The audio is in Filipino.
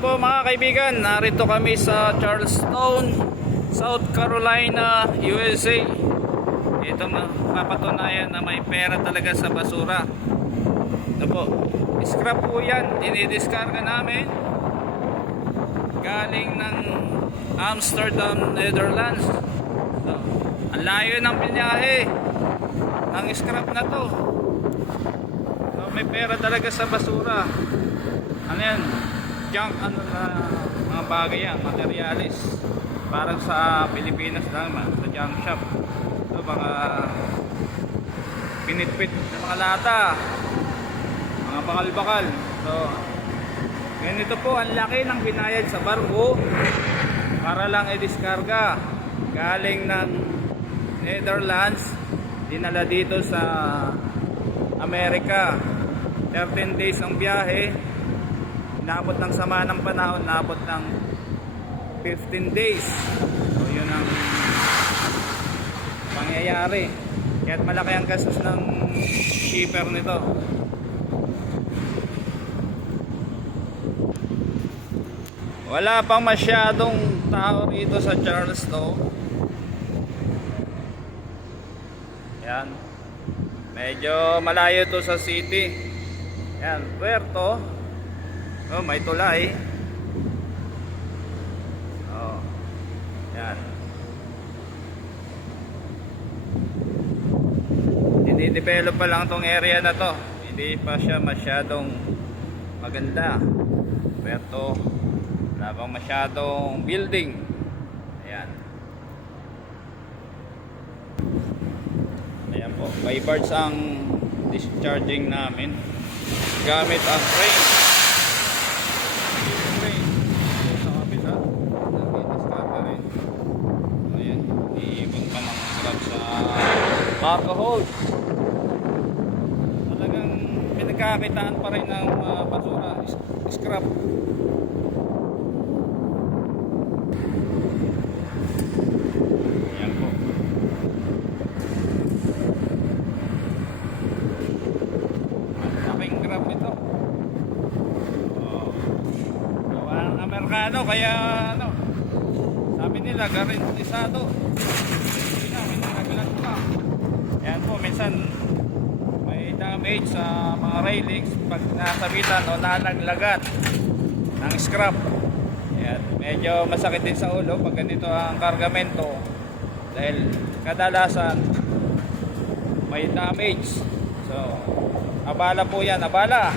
po mga kaibigan, narito kami sa Charleston, South Carolina, USA. Ito mapatunayan na may pera talaga sa basura. Ito po, scrap po yan, dinidiskarga namin. Galing ng Amsterdam, Netherlands. So, ang layo ng binyahe ng scrap na to. So, may pera talaga sa basura. Ano yan? Junk ano na mga bagay yan, materialis. Parang sa Pilipinas naman, sa junk shop. So, mga pinitpit na mga lata. Mga bakal-bakal. So, ganito po ang laki ng binayad sa barko para lang i-diskarga galing ng Netherlands dinala dito sa Amerika 13 days ang biyahe inabot ng sama ng panahon inabot ng 15 days. So yun ang pangyayari. Kaya't malaki ang gastos ng shipper nito. Wala pang masyadong tao rito sa Charleston. Yan. Medyo malayo to sa city. Yan puerto oh may tulay. Oh yan. Dinidevelop pa lang tong area na to. Hindi pa siya masyadong maganda. Puerto wala pang masyadong building. Ayan. Ayan po, may parts ang discharging namin. Gamit ang. Crane. Ayan sa kabila, nag-discover rin. Ayan, iibon pa ng scrap sa cargo hold. Talagang pinagkakitaan pa rin ng uh, basura, scrap. Ayan po. Laking grab ito. Oh. Ng Amerikano kaya ano. Sabi nila garantisado. Hindi na, may naglag pa. Yan po, minsan may damage sa mga railings pag nasabitan o nalaglagan ng scrap. Yan. Medyo masakit din sa ulo pag ganito ang kargamento dahil kadalasan may damage. So, abala po yan, abala.